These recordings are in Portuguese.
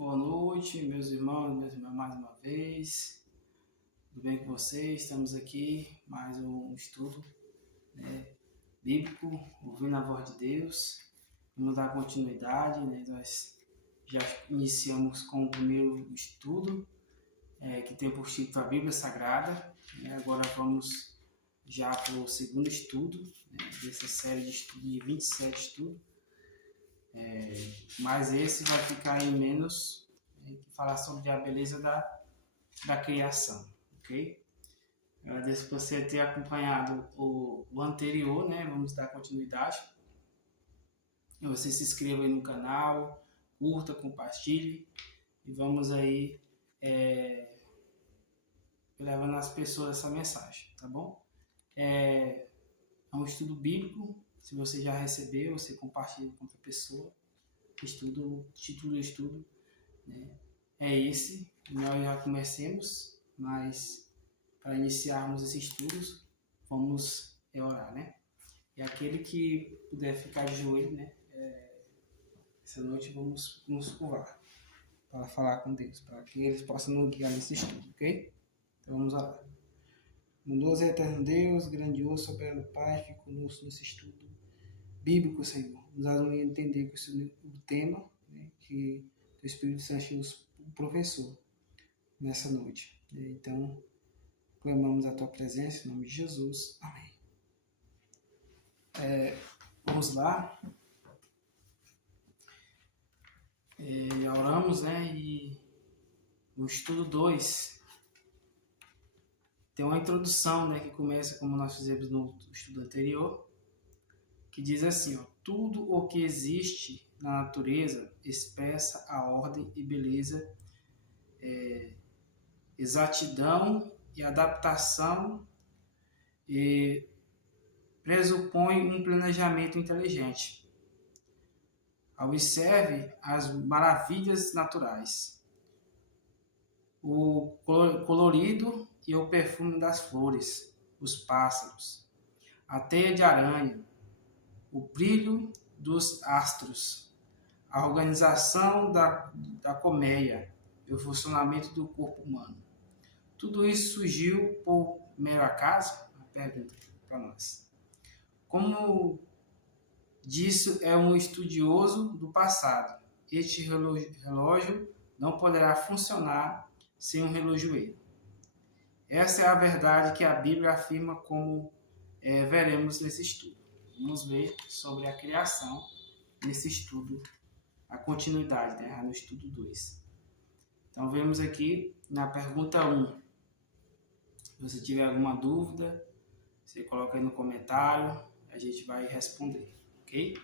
Boa noite, meus irmãos, minhas irmãs, mais uma vez. Tudo bem com vocês? Estamos aqui, mais um estudo bíblico, ouvindo a voz de Deus. Vamos dar continuidade, Nós já iniciamos com o primeiro estudo, que tem por título a Bíblia Sagrada. Agora vamos já para o segundo estudo, dessa série de estudo de 27 estudos. Mas esse vai ficar em menos, que falar sobre a beleza da criação, ok? Agradeço por você ter acompanhado o anterior, Vamos dar continuidade. Você se inscreva aí no canal, curta, compartilhe e vamos aí levando às pessoas essa mensagem, tá bom? É um estudo bíblico. Se você já recebeu, você compartilha com outra pessoa. Título do estudo, é esse. Nós já comecemos, mas para iniciarmos esses estudos, vamos orar, E aquele que puder ficar de joelho, essa noite vamos nos curvar para falar com Deus, para que eles possam nos guiar nesse estudo, ok? Então vamos orar. Bondoso e eterno Deus, grandioso, soberano Pai, fique conosco nesse estudo bíblico, Senhor. Nos ajude a entender o tema, que o Espírito Santo nos professor nessa noite. Então, clamamos a Tua presença em nome de Jesus. Amém. Vamos lá. Oramos, E no estudo 2 tem uma introdução, que começa como nós fizemos no estudo anterior, que diz assim, tudo o que existe na natureza expressa a ordem e beleza, exatidão e adaptação e pressupõe um planejamento inteligente. Observe as maravilhas naturais, o colorido e o perfume das flores, os pássaros, a teia de aranha, o brilho dos astros, a organização da colmeia e o funcionamento do corpo humano. Tudo isso surgiu por mero acaso? Uma pergunta para nós. Como disso é um estudioso do passado, este relógio não poderá funcionar sem um relojoeiro. Essa é a verdade que a Bíblia afirma, como veremos nesse estudo. Vamos ver sobre a criação nesse estudo, a continuidade, no estudo 2. Então, vemos aqui na pergunta 1. Se você tiver alguma dúvida, você coloca aí no comentário, a gente vai responder, ok?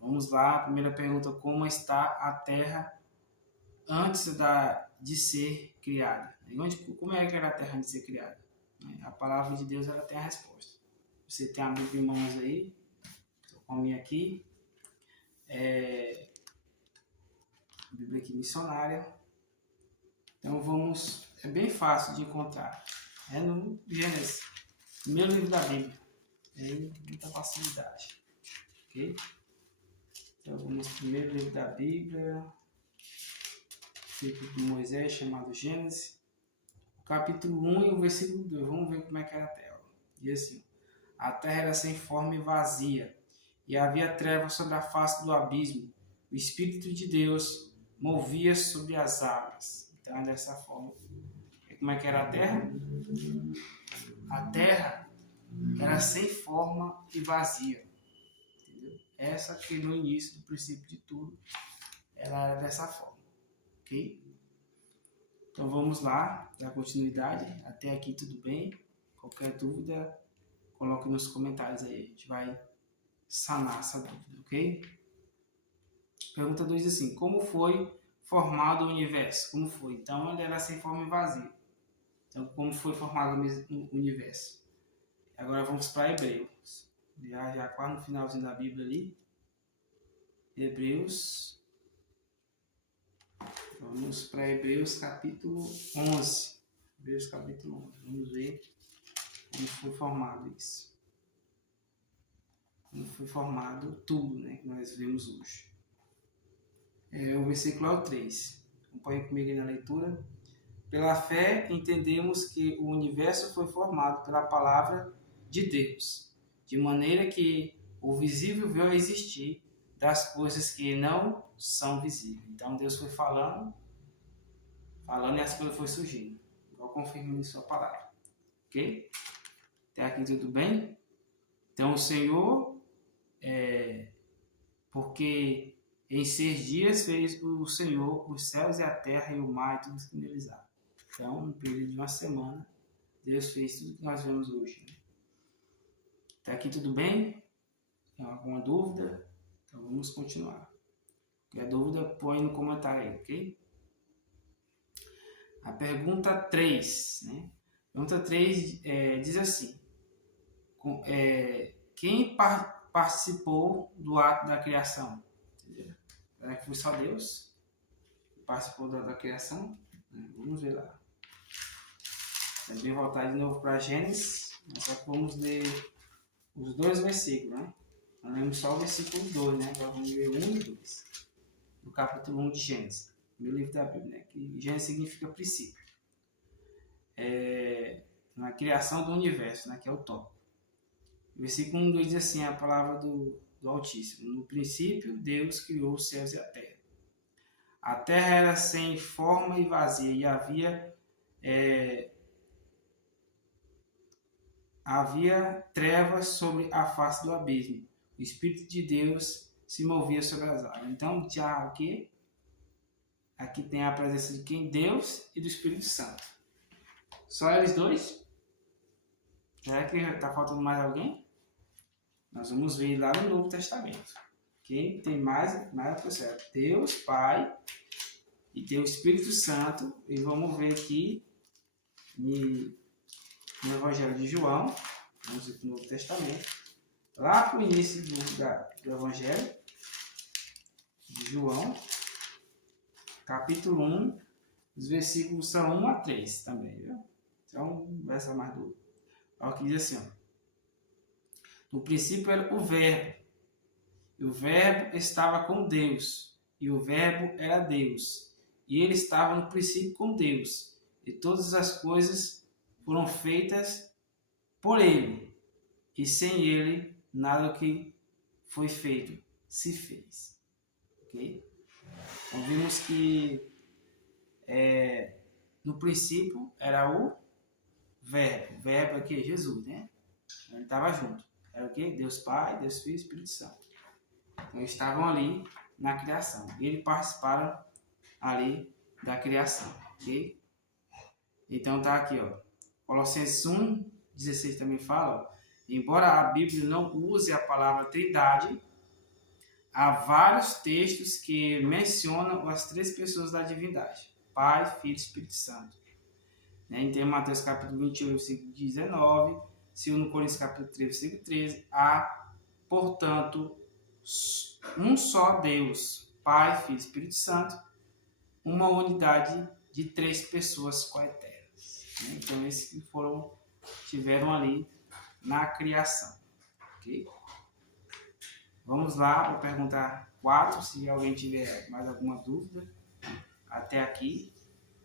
Vamos lá, a primeira pergunta: como está a Terra antes de ser criada? Como é que era a Terra antes de ser criada? A palavra de Deus, ela tem a resposta. Você tem a Bíblia em mãos aí, estou com a minha aqui, a Bíblia aqui missionária. Então vamos, é bem fácil de encontrar, no Gênesis, primeiro livro da Bíblia, muita facilidade, ok? Então vamos ao primeiro livro da Bíblia, livro de Moisés, chamado Gênesis, capítulo 1 e o versículo 2, vamos ver como é que era a terra. Diz assim: a terra era sem forma e vazia, e havia trevas sobre a face do abismo, o Espírito de Deus movia sobre as águas. Então é dessa forma. E como é que era a terra? A terra era sem forma e vazia. Entendeu? Essa que no início do princípio de tudo, ela era dessa forma. Ok? Então vamos lá, dar continuidade. Até aqui tudo bem? Qualquer dúvida, coloque nos comentários aí. A gente vai sanar essa dúvida, ok? Pergunta 2 diz assim: como foi formado o universo? Como foi? Então ele era sem forma e vazio. Então, como foi formado o universo? Agora vamos para Hebreus. Já quase no finalzinho da Bíblia ali. Hebreus. Vamos para Hebreus capítulo 11. Hebreus capítulo 11. Vamos ver como foi formado isso. Como foi formado tudo, que nós vemos hoje. O versículo é o 3. Acompanhe comigo aí na leitura. Pela fé, entendemos que o universo foi formado pela palavra de Deus, de maneira que o visível veio a existir das coisas que não são visíveis. Então, Deus foi falando e as coisas foram surgindo. Eu confirmo em sua palavra. Ok? Até aqui tudo bem? Então, o Senhor, porque em 6 dias fez o Senhor os céus e a terra e o mar e tudo que neles há. Então, no período de uma semana, Deus fez tudo que nós vemos hoje. Né? Até aqui tudo bem? Tem alguma dúvida? Então vamos continuar. Qualquer dúvida, põe no comentário aí, ok? A pergunta 3, né? A pergunta 3 diz assim: quem participou do ato da criação? Será que foi só Deus que participou da criação? Vamos ver lá. Também voltar de novo para Gênesis, só que vamos ler os 2 versículos, né? Não lemos só o versículo 2, né? Agora vamos ler 1 e 2, do capítulo 1 de Gênesis, meu livro da Bíblia, né? Que Gênesis significa princípio. Na criação do universo, né? Que é o tópico. O versículo 1 e 2 diz assim, a palavra do Altíssimo: no princípio, Deus criou os céus e a terra. A terra era sem forma e vazia, e havia trevas sobre a face do abismo. O Espírito de Deus se movia sobre as águas. Então, já aqui tem a presença de quem? Deus e do Espírito Santo. Só eles dois? Será que está faltando mais alguém? Nós vamos ver lá no Novo Testamento. Quem tem mais a pessoa? Deus, Pai, e tem o Espírito Santo. E vamos ver aqui no Evangelho de João, vamos ver no Novo Testamento. Lá para o início do Evangelho de João, capítulo 1, os versículos são 1 a 3 também, viu? Então, verso mais duro. Olha o que diz assim, ó. No princípio era o Verbo, e o Verbo estava com Deus, e o Verbo era Deus, e ele estava no princípio com Deus, e todas as coisas foram feitas por ele, e sem ele nada que foi feito se fez. Ok? Então vimos que no princípio era o Verbo. O Verbo aqui é Jesus, né? Ele estava junto. Era o quê? Deus Pai, Deus Filho e Espírito Santo. Então eles estavam ali na criação. E eles participaram ali da criação. Ok? Então tá aqui, ó. Colossenses 1:16 também fala, ó, embora a Bíblia não use a palavra Trindade, há vários textos que mencionam as 3 pessoas da divindade: Pai, Filho e Espírito Santo. Em Mateus capítulo 21, versículo 19, 2 Coríntios capítulo 3, versículo 13, há, portanto, um só Deus, Pai, Filho e Espírito Santo, uma unidade de 3 pessoas coeternas. Então, esses que tiveram ali na criação. Ok? Vamos lá para a pergunta 4, se alguém tiver mais alguma dúvida até aqui,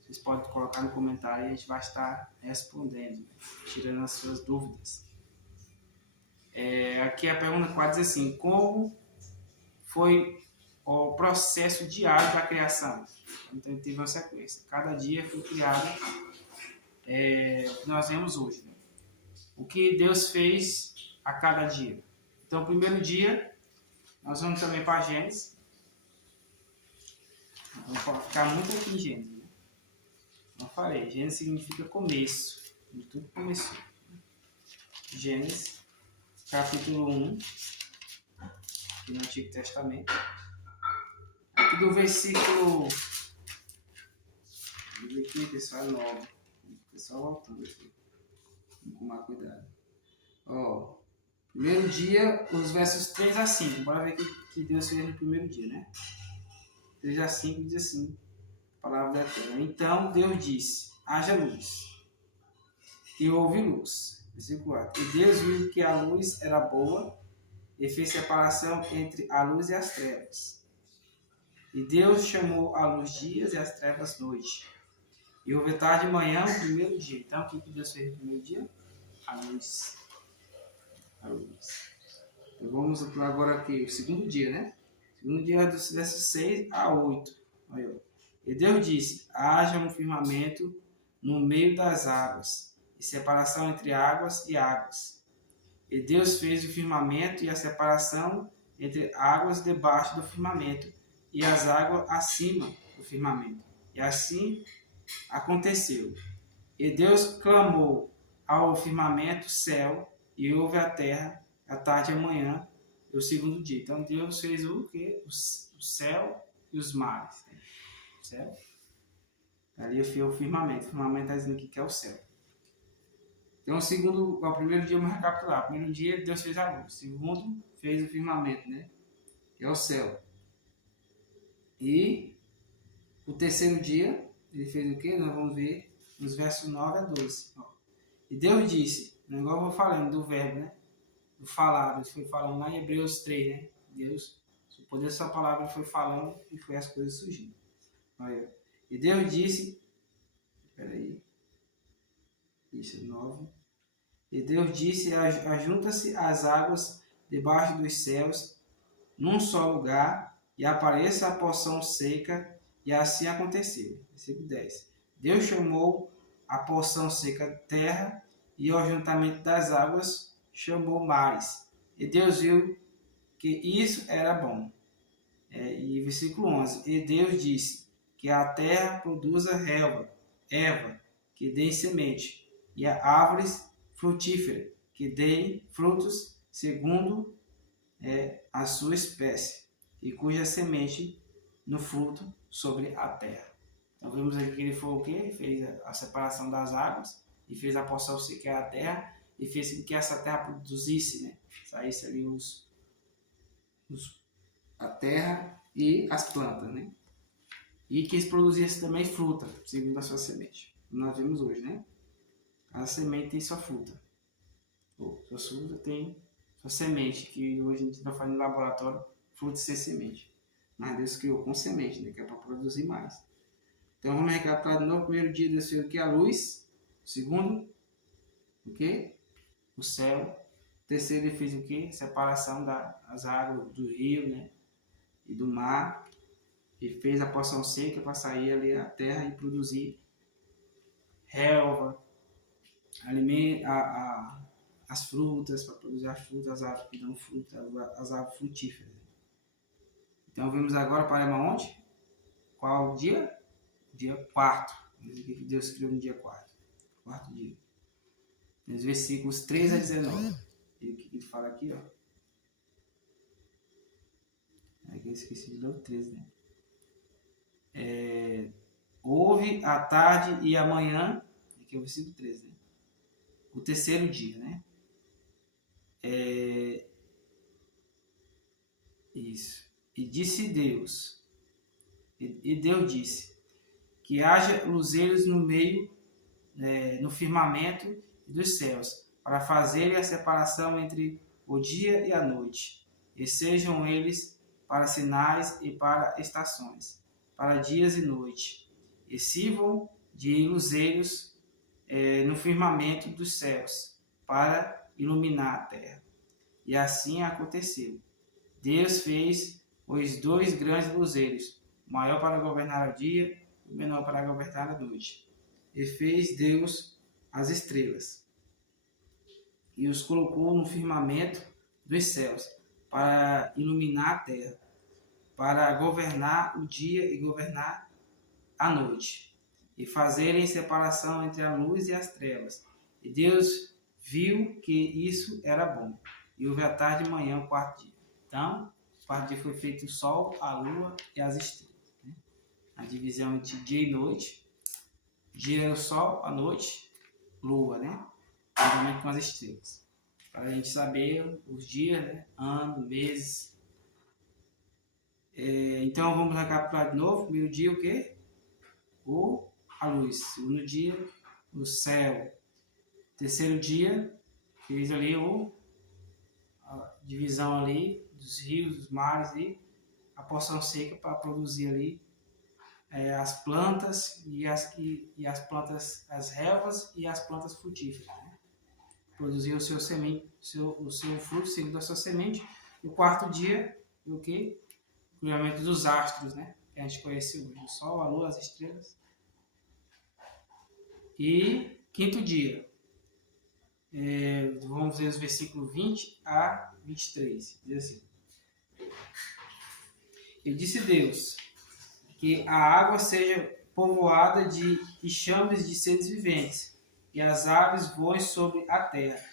vocês podem colocar no comentário e a gente vai estar respondendo, tirando as suas dúvidas. Aqui a pergunta 4 diz assim: como foi o processo diário da criação? Então teve uma sequência. Cada dia foi criado o que nós vemos hoje. Né? O que Deus fez a cada dia. Então, o primeiro dia, nós vamos também para Gênesis. Vamos ficar muito aqui em Gênesis. Né? Como eu falei, Gênesis significa começo. De tudo começou. Gênesis, capítulo 1, aqui no Antigo Testamento. Aqui do versículo... Vamos ver aqui, pessoal, é 9. O pessoal voltando aqui. Vamos tomar cuidado. Ó, primeiro dia, os versos 3 a 5. Bora ver o que Deus fez no primeiro dia, né? 3 a 5 diz assim, a palavra da terra. Então Deus disse: haja luz. E houve luz. Versículo 4. E Deus viu que a luz era boa e fez separação entre a luz e as trevas. E Deus chamou a luz dias e as trevas noite. E houve tarde e manhã o primeiro dia. Então, o que Deus fez no primeiro dia? A luz. A luz. Então, vamos agora aqui, o segundo dia, né? O segundo dia é do verso 6 a 8. E Deus disse, haja um firmamento no meio das águas, e separação entre águas e águas. E Deus fez o firmamento e a separação entre águas debaixo do firmamento e as águas acima do firmamento. E assim aconteceu. E Deus clamou ao firmamento céu, e houve a terra, a tarde e a manhã, o segundo dia. Então Deus fez o quê? O céu e os mares. O céu. Ali foi o firmamento. O firmamento está dizendo aqui que é o céu. Então o primeiro dia vamos recapitular. O primeiro dia Deus fez a luz. O segundo fez o firmamento, né? Que é o céu. E o terceiro dia ele fez o quê? Nós vamos ver nos versos 9 a 12. E Deus disse, igual eu vou falando do verbo, né? Do falar, Deus foi falando lá em Hebreus 3, né? Deus, o poder dessa palavra foi falando e foi as coisas surgindo. Olha. E Deus disse, peraí, isso, 9. E Deus disse, ajunta-se as águas debaixo dos céus num só lugar e apareça a porção seca, e assim aconteceu. Versículo 10. Deus chamou a porção seca terra, e o ajuntamento das águas chamou mares. E Deus viu que isso era bom. E versículo 11. E Deus disse que a terra produza erva, que dê semente, e a árvores frutíferas, que deem frutos segundo a sua espécie, e cuja semente no fruto sobre a terra. Então vemos aqui que ele foi o quê? Fez a separação das águas, e fez a porção seca, que é a terra, e fez com que essa terra produzisse, né? Saísse ali a terra e as plantas, né? E que produzisse também fruta, segundo a sua semente. Nós vemos hoje, né? Cada semente tem sua fruta. Sua fruta tem sua semente, que hoje a gente está fazendo no laboratório, fruta sem semente. Mas Deus criou com semente, né? Que é para produzir mais. Então vamos recapitular de novo. O primeiro dia Deus fez o que? A luz. O segundo, o que? O céu. O terceiro ele fez o que? Separação das águas do rio, né? E do mar. E fez a porção seca para sair ali a terra e produzir relva, as frutas, para produzir as frutas, as árvores que dão fruta, as árvores frutíferas. Então vamos agora para onde? Qual dia? Dia 4. Deus criou no dia 4. Quarto dia. Nos versículos 3 a 19. E o que ele fala aqui, ó? Aqui eu esqueci de ler o 13, né? Houve a tarde e a manhã, aqui é o versículo 13, né? O terceiro dia, né? Isso. E disse Deus, e Deus disse, que haja luzeiros no meio, no firmamento dos céus, para fazerem a separação entre o dia e a noite, e sejam eles para sinais e para estações, para dias e noite, e sirvam de luzeiros no firmamento dos céus, para iluminar a terra. E assim aconteceu. Deus fez os dois grandes luzeiros, o maior para governar o dia e o menor para governar a noite. E fez Deus as estrelas, e os colocou no firmamento dos céus, para iluminar a terra, para governar o dia e governar a noite, e fazerem separação entre a luz e as trevas. E Deus viu que isso era bom. E houve a tarde e manhã o quarto dia. Então, o quarto dia foi feito o sol, a lua e as estrelas, né? A divisão entre dia e noite. Dia era o sol, a noite, lua, né? Juntamente com as estrelas. Para a gente saber os dias, né? Ano, meses. Então, vamos recapitular de novo. Primeiro dia, o quê? A luz. Segundo dia, o céu. Terceiro dia, fez ali a divisão ali dos rios, dos mares e a porção seca para produzir ali as plantas e as plantas, as relvas e as plantas frutíferas, né? Produzir o seu semente, o seu fruto segundo a sua semente. No quarto dia, o que? O criamento dos astros, né? Que a gente conhece hoje, o Sol, a Lua, as estrelas. E quinto dia, vamos ver os versículos 20 a 23. Diz assim: E disse Deus que a água seja povoada de enxames de seres viventes, e as aves voem sobre a terra,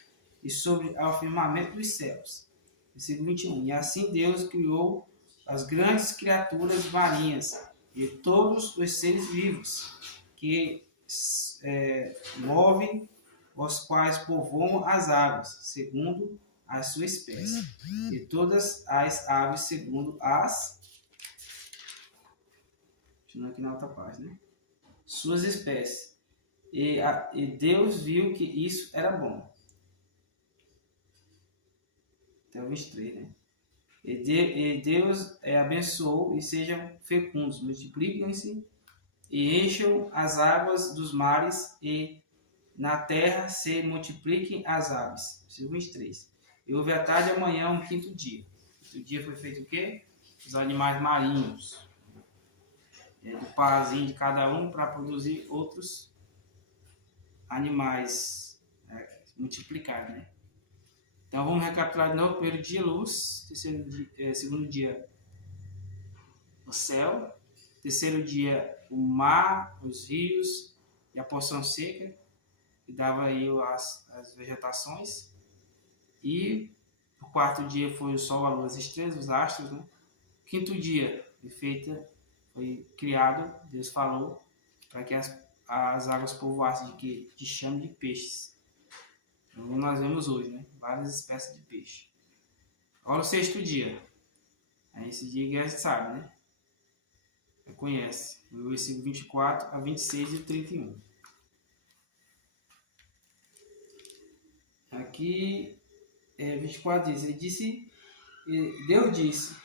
e sobre o firmamento dos céus. Versículo 21. E assim Deus criou as grandes criaturas marinhas, e todos os seres vivos, que movem, os quais povoam as águas, segundo a sua espécie, e todas as aves segundo as... aqui na outra página, né? Suas espécies. E Deus viu que isso era bom. Até o 23, né? E Deus abençoou e sejam fecundos, multipliquem-se e encham as águas dos mares e na terra se multipliquem as aves. Versículo 23. E houve à tarde e amanhã um quinto dia. O quinto dia foi feito o quê? Os animais marinhos. Do parzinho de cada um para produzir outros animais multiplicados, né? Então vamos recapitular de novo. Primeiro dia, luz. Segundo dia, o céu. Terceiro dia, o mar, os rios e a porção seca, que dava aí as vegetações. E o quarto dia foi o sol, a lua, as estrelas, os astros, né? Quinto dia, foi criado, Deus falou, para que as águas povoassem de chame de peixes. Como nós vemos hoje, né? Várias espécies de peixe. Agora o sexto dia. Esse dia que a gente sabe, né? Você conhece. O versículo 24 a 26 e 31. Aqui, 24 diz, Deus disse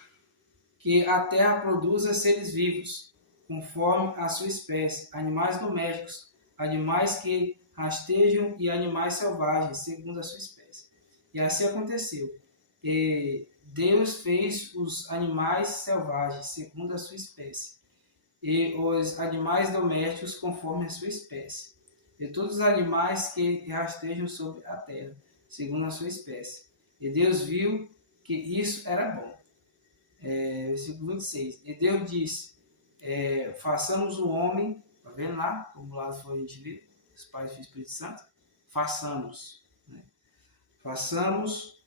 que a terra produza seres vivos, conforme a sua espécie, animais domésticos, animais que rastejam e animais selvagens, segundo a sua espécie. E assim aconteceu. E Deus fez os animais selvagens, segundo a sua espécie, e os animais domésticos, conforme a sua espécie, e todos os animais que rastejam sobre a terra, segundo a sua espécie. E Deus viu que isso era bom. Versículo 26. E Deus disse, façamos o homem, tá vendo lá, como lá foi a gente vê, os pais do Espírito Santo, façamos, né? Façamos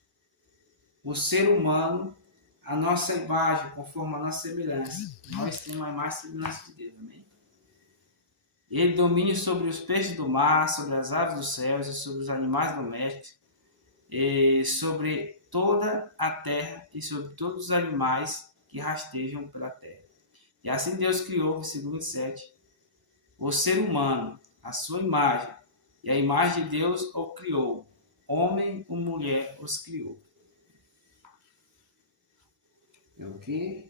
o ser humano a nossa imagem, conforme a nossa semelhança. Nós temos a imagem e semelhança de Deus, amém? Ele domine sobre os peixes do mar, sobre as aves dos céus e sobre os animais domésticos, e sobre toda a terra e sobre todos os animais que rastejam pela terra. E assim Deus criou, versículo 27, o ser humano, a sua imagem, e a imagem de Deus o criou. Homem ou mulher os criou. É o que?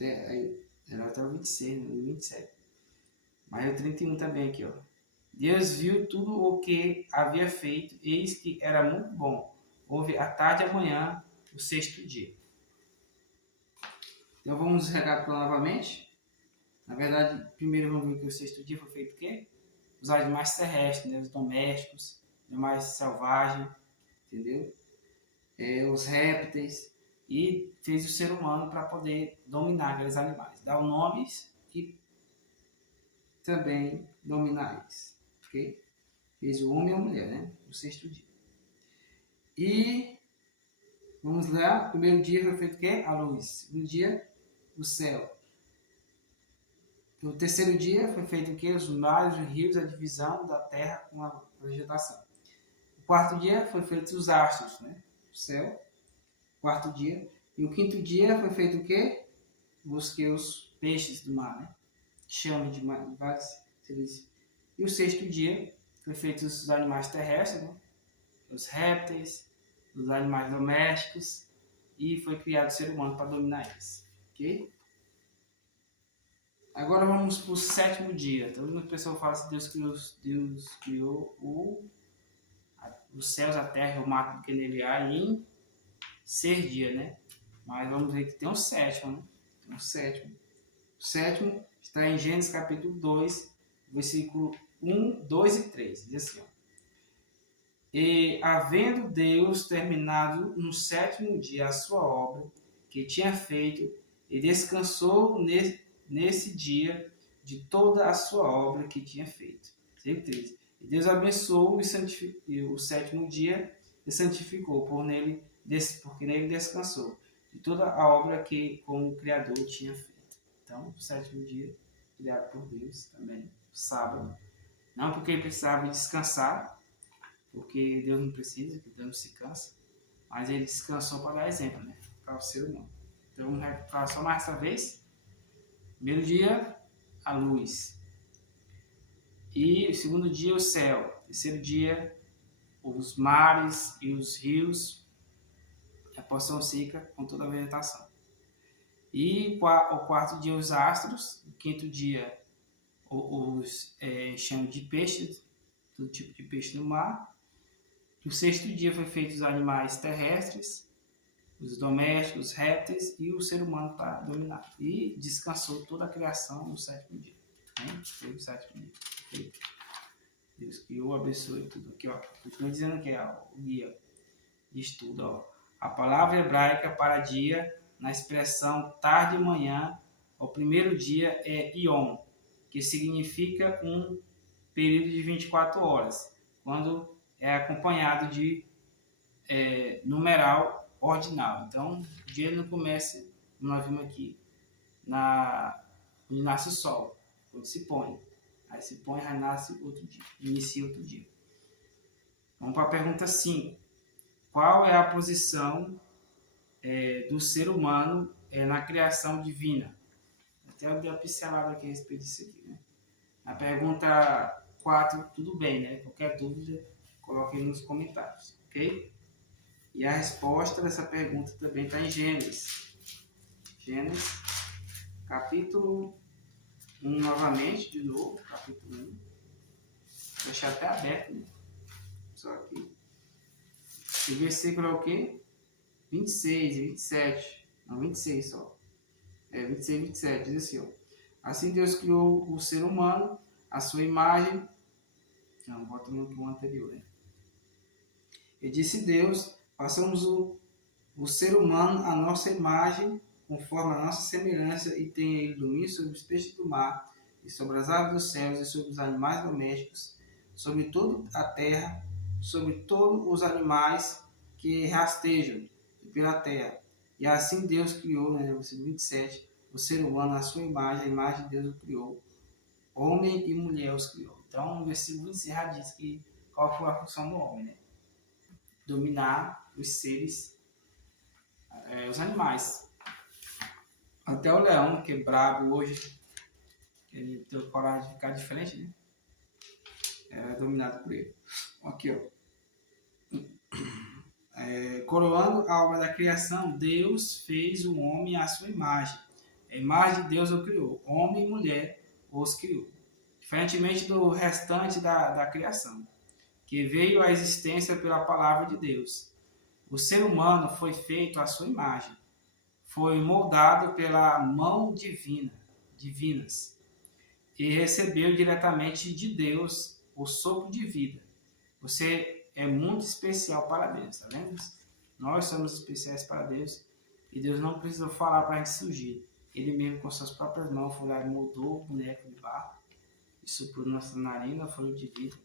Era até o 26, né? O 27. Mas o 31 também aqui, ó. Deus viu tudo o que havia feito, eis que era muito bom. Houve à tarde e amanhã, o sexto dia. Então vamos recapitular novamente. Na verdade, primeiro vamos ver que o sexto dia foi feito o quê? Os animais terrestres, né? Os domésticos, animais selvagens, entendeu? Os répteis. E fez o ser humano para poder dominar aqueles animais. Dar nomes e também dominar eles. Ok? Fez o homem e a mulher, né? O sexto dia. E vamos lá. O primeiro dia foi feito o quê? A luz. O segundo dia, o céu. No terceiro dia foi feito o quê? Os mares, os rios, a divisão da terra com a vegetação. O quarto dia foi feito os astros, né? O céu. Quarto dia. E o quinto dia foi feito o quê? Os peixes do mar, né? Chame de vários seres. E o sexto dia foi feito os animais terrestres, né? Os répteis, os animais domésticos, e foi criado o ser humano para dominar eles. Ok? Agora vamos para o sétimo dia. Todo mundo pessoal fala assim, Deus criou os céus, a terra, o mar que nele há em 6 dias, né? Mas vamos ver que tem um sétimo, né? Tem um sétimo. O sétimo está em Gênesis capítulo 2, versículo 1, 2 e 3. Diz assim, ó. E havendo Deus terminado no sétimo dia a sua obra que tinha feito, e descansou nesse dia de toda a sua obra que tinha feito. Versículo 3. E Deus abençoou e o sétimo dia e santificou, porque nele descansou de toda a obra que como Criador tinha feito. Então, o sétimo dia, criado por Deus também, o sábado. Não porque ele precisava descansar, porque Deus não precisa, que Deus não se cansa, mas ele descansou para dar exemplo, né? Para o ser humano. Então, vamos recapitular só mais essa vez. Primeiro dia, a luz. E o segundo dia, o céu. Terceiro dia, os mares e os rios, a porção seca com toda a vegetação. E o quarto dia, os astros. O quinto dia, os enxame de peixes, todo tipo de peixe no mar. O sexto dia foi feito os animais terrestres, os domésticos, os répteis e o ser humano para dominar. E descansou toda a criação no sétimo dia. Né? Foi o sétimo dia. Feito. Deus criou, abençoe tudo. Aqui, ó. Estou dizendo aqui, ó, o guia de estudo. Ó. A palavra hebraica para dia, na expressão tarde e manhã, o primeiro dia é Yom, que significa um período de 24 horas, quando é acompanhado de numeral ordinal. Então, o dia não começa, como nós vimos aqui, onde nasce o sol, quando se põe. Aí se põe, aí nasce outro dia, inicia outro dia. Vamos para a pergunta 5. Qual é a posição do ser humano na criação divina? Até eu dei uma pincelada aqui a respeito disso aqui, né? Na pergunta 4, tudo bem, né? Qualquer dúvida, coloque aí nos comentários, ok? E a resposta dessa pergunta também está em Gênesis. Gênesis, capítulo 1 novamente, de novo, capítulo 1. Vou deixar até aberto, né? Só aqui. O versículo é o quê? 26 e 27. Não, 26 só. 26 e 27. Diz assim, ó. Assim Deus criou o ser humano, a sua imagem. Não, bota no anterior, né? E disse Deus, façamos o ser humano a nossa imagem, conforme a nossa semelhança, e tenha ele domínio sobre os peixes do mar, e sobre as aves dos céus, e sobre os animais domésticos, sobre toda a terra, sobre todos os animais que rastejam pela terra. E assim Deus criou, né, no versículo 27, o ser humano à sua imagem, a imagem de Deus o criou, homem e mulher os criou. Então, no versículo 26 já diz que qual foi a função do homem, né? Dominar os seres, os animais. Até o leão, que é brabo hoje, ele tem coragem de ficar diferente, né? É dominado por ele. Aqui, ó. Coroando a obra da criação, Deus fez o homem à sua imagem. A imagem de Deus o criou. Homem e mulher os criou. Diferentemente do restante da criação, que veio à existência pela palavra de Deus. O ser humano foi feito à sua imagem. Foi moldado pela mão divinas, e recebeu diretamente de Deus o sopro de vida. Você é muito especial para Deus, tá vendo? Nós somos especiais para Deus e Deus não precisou falar para a gente surgir. Ele mesmo, com suas próprias mãos, foi lá e moldou o boneco de barro e soprou nossa narina, folha de vida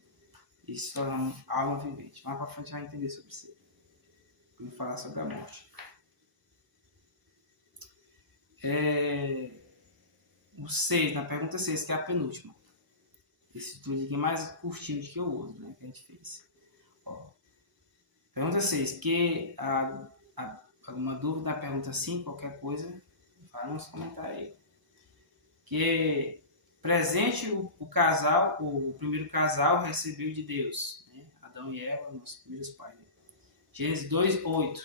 e se tornou alma vivente. Mais para frente a gente vai entender sobre isso. Vamos falar sobre a morte. O 6, na pergunta 6, que é a penúltima. Esse tudo aqui é mais curtinho do que o outro, né, que a gente fez. Ó, pergunta 6, que alguma dúvida na pergunta 5, qualquer coisa, fala nos comentários aí. Que presente o casal, o primeiro casal recebeu de Deus, né? Adão e Eva, nossos primeiros pais. Né? Gênesis 2:8. Vamos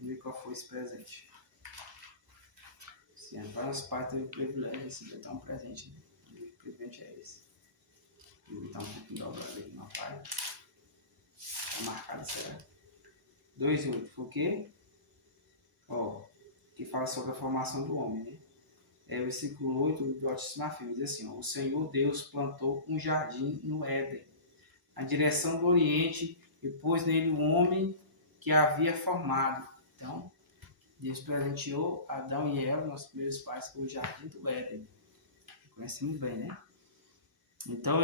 ver qual foi esse presente. Esse ano, para os pais teve o privilégio de receber até um presente, né? E o presente é esse. Vou botar um pouquinho dobrado aqui na página. Tá marcado, será? 2:8. Foi o quê? Ó, que fala sobre a formação do homem, né? É o versículo 8 do Altíssimo afirma, diz assim, ó, o Senhor Deus plantou um jardim no Éden, na direção do Oriente, e pôs nele o homem que havia formado. Então, Deus presenteou Adão e Eva, nossos primeiros pais, com o jardim do Éden. Conhecemos bem, né? Então,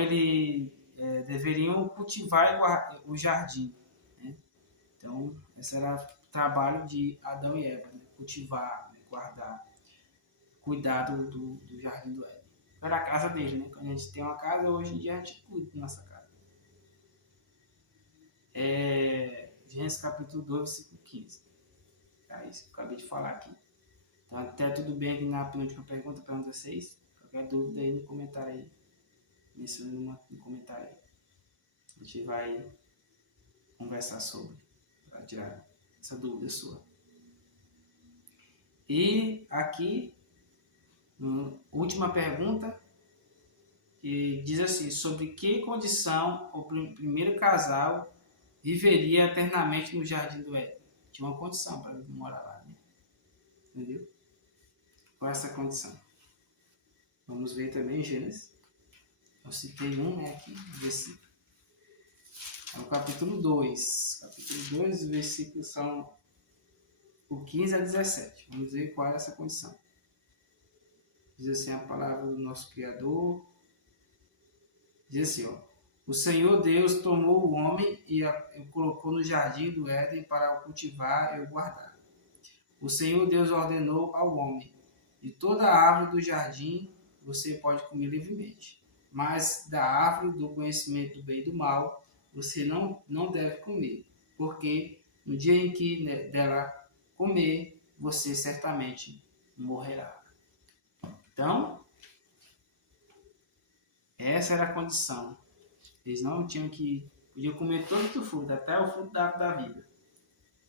deveriam cultivar o jardim, né? Então, esse era o trabalho de Adão e Eva, né? Cultivar, né? Guardar, cuidar do jardim do Éden. Era a casa dele, né? Quando a gente tem uma casa, hoje em dia a gente cuida da nossa casa. Gênesis capítulo 2, versículo 15. É isso que eu acabei de falar aqui. Então, até tudo bem aqui na penúltima pergunta 6. Qualquer dúvida aí no comentário aí. Menciona no comentário aí. A gente vai conversar sobre, para tirar essa dúvida sua. E aqui, última pergunta, que diz assim, sobre que condição o primeiro casal viveria eternamente no jardim do Éden? Tinha uma condição para morar lá, né? Entendeu? Qual é essa condição? Vamos ver também em Gênesis. Eu citei né, aqui, versículo. É o capítulo 2. Capítulo 2, os versículos são o 15 a 17. Vamos ver qual é essa condição. Diz assim a palavra do nosso Criador. Diz assim, ó. O Senhor Deus tomou o homem e o colocou no jardim do Éden para o cultivar e o guardar. O Senhor Deus ordenou ao homem, de toda a árvore do jardim você pode comer livremente, mas da árvore do conhecimento do bem e do mal você não deve comer, porque no dia em que dela comer, você certamente morrerá. Então, essa era a condição. Eles não tinham podiam comer todo o fruto, até o fruto da árvore da vida.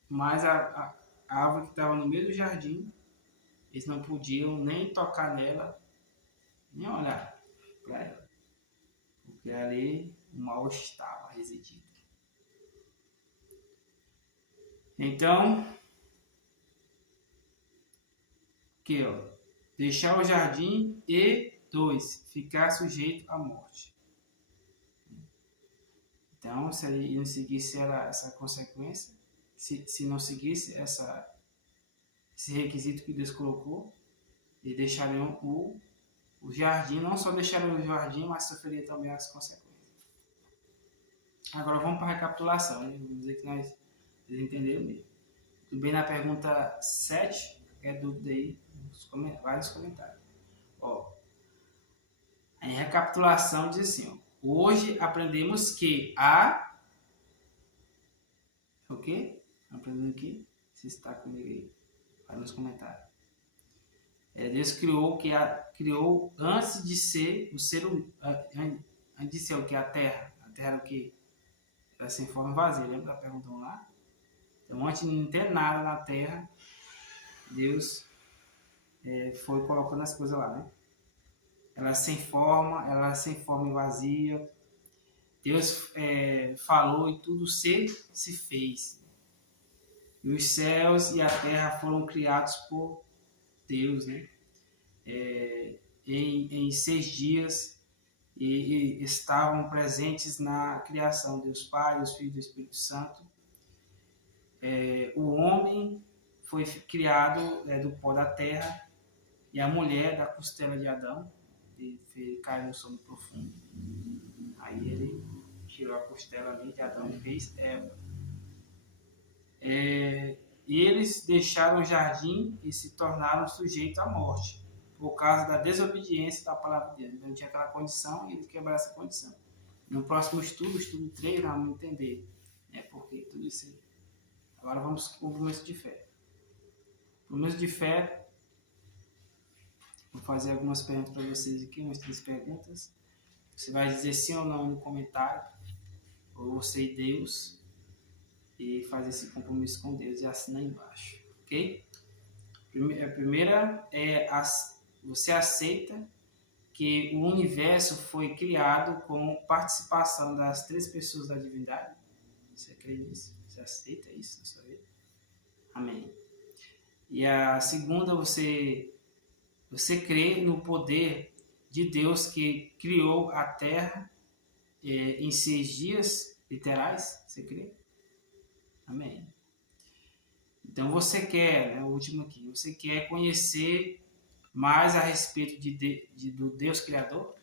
Mas a árvore que estava no meio do jardim, eles não podiam nem tocar nela, nem olhar para ela. Porque ali o mal estava residindo. Então, aqui, ó, deixar o jardim e 2, ficar sujeito à morte. Então, se ele não seguisse essa consequência, se não seguisse esse requisito que Deus colocou, eles deixariam o jardim, não só deixariam o jardim, mas sofreria também as consequências. Agora vamos para a recapitulação, né? Vamos dizer que nós entenderam mesmo. Tudo bem na pergunta 7, qualquer dúvida aí, vai nos comentários. Ó, em recapitulação diz assim, ó, hoje aprendemos que o quê? Aprendendo aqui? Se está comigo aí, vai nos comentários. Deus criou antes de ser antes de ser o que? A terra. A terra era o que? Era sem forma vazia, lembra da pergunta lá? Então, antes de não ter nada na terra, Deus foi colocando as coisas lá, né? Ela sem forma e vazia. Deus falou e tudo se fez. E os céus e a terra foram criados por Deus, né? Em 6 dias e estavam presentes na criação, Deus Pai, os Filhos do Espírito Santo. O homem foi criado do pó da terra e a mulher da costela de Adão. Ele caiu no sono profundo. Aí ele tirou a costela ali de Adão e fez Eva. E eles deixaram o jardim e se tornaram sujeitos à morte, por causa da desobediência da palavra de Deus. Então tinha aquela condição e eles quebraram essa condição. No próximo estudo 3, nós vamos entender por que tudo isso aí. Agora vamos com o promessa de fé. Promessa de fé, vou fazer algumas perguntas para vocês aqui, umas 3 perguntas. Você vai dizer sim ou não no comentário, ou você e Deus, e fazer esse compromisso com Deus e assina aí embaixo, ok? A primeira é você aceita que o universo foi criado com participação das 3 pessoas da divindade? Você crê nisso? Você aceita isso na sua vida? Amém. E a segunda, você crê no poder de Deus que criou a Terra em 6 dias literais? Você crê? Amém. Então você quer, né, o último aqui, você quer conhecer mais a respeito do Deus Criador?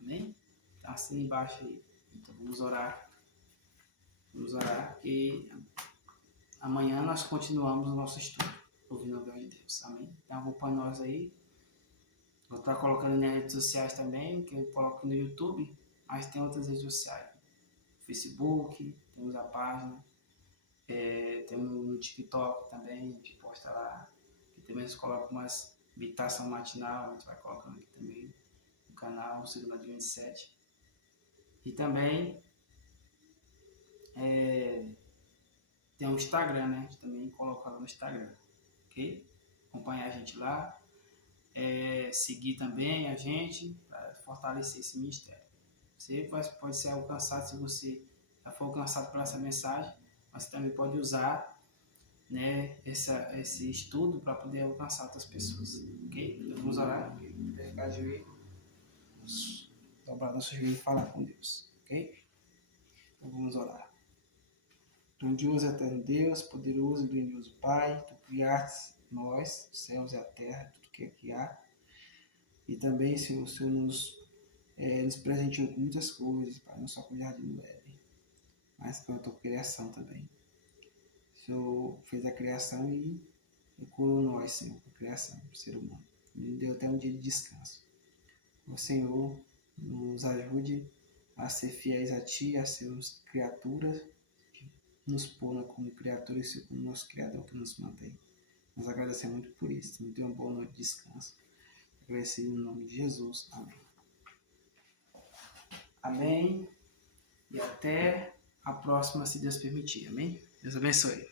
Amém? Está assim embaixo aí. Então vamos orar. Vamos orar, que amanhã nós continuamos o nosso estudo, ouvindo a voz de Deus. Amém? Então acompanha nós aí. Vou estar colocando nas redes sociais também, que eu coloco no YouTube, mas tem outras redes sociais. Facebook, temos a página, temos no TikTok também, a gente posta lá. E também a gente coloca umas meditação matinal, a gente vai colocando aqui também no canal, Segunda de 27. E também tem o Instagram, né? A gente também coloca lá no Instagram, ok? Acompanhar a gente lá, seguir também a gente para fortalecer esse ministério. Você pode ser alcançado se você já for alcançado por essa mensagem, mas você também pode usar, né, esse estudo para poder alcançar outras pessoas, ok? Então, vamos orar, okay? Vai ficar de joelho, vamos dobrar nosso joelho e falar com Deus, ok? Então vamos orar. Grandioso e eterno Deus, poderoso e grandioso Pai, Tu criaste nós, os céus e a terra, tudo que aqui há. E também, Senhor, o Senhor nos presenteou com muitas coisas, Pai, não só com o jardim do Éden, mas com a Tua criação também. O Senhor fez a criação e curou nós, Senhor, com a criação do ser humano. E deu até um dia de descanso. O Senhor nos ajude a ser fiéis a Ti, a sermos criaturas, nos pôr como criaturas e como nosso Criador que nos mantém. Nós agradecemos muito por isso. Nos dê uma boa noite de descanso. Agradecido no nome de Jesus. Amém. Amém. E até a próxima, se Deus permitir. Amém? Deus abençoe.